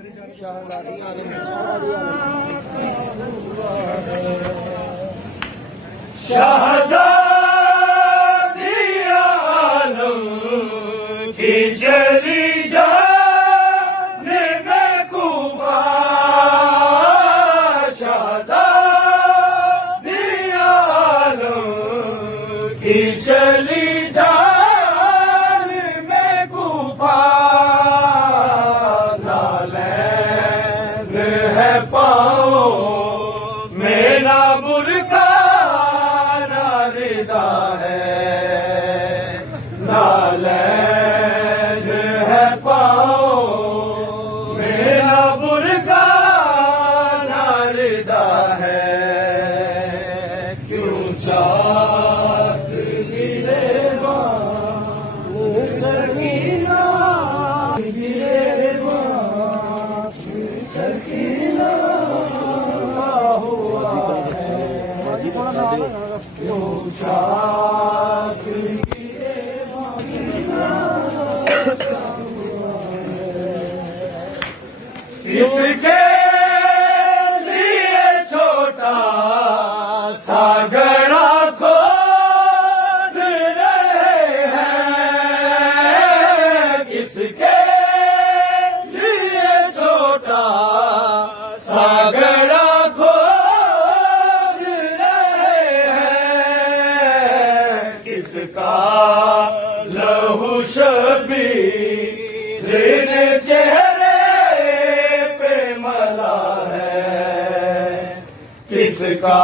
शहज़ादी आलम की चली जाने में कुबा, शहज़ादी आलम की चली जाने में कुबा, नालैन है पाओ मेरा बुरका है, नालैन है पाओ मेरा बुरका नारिदा है, क्यों चाहत गिरे सकीना गिरे सकीना हुआ है, क्यों चाहत इसके लिए छोटा सा गड़ा खोद रहे हैं, किसके लिए छोटा सा गड़ा खोद रहे हैं, किसका लहू शबीर ने चेहरे पे मला है, किसका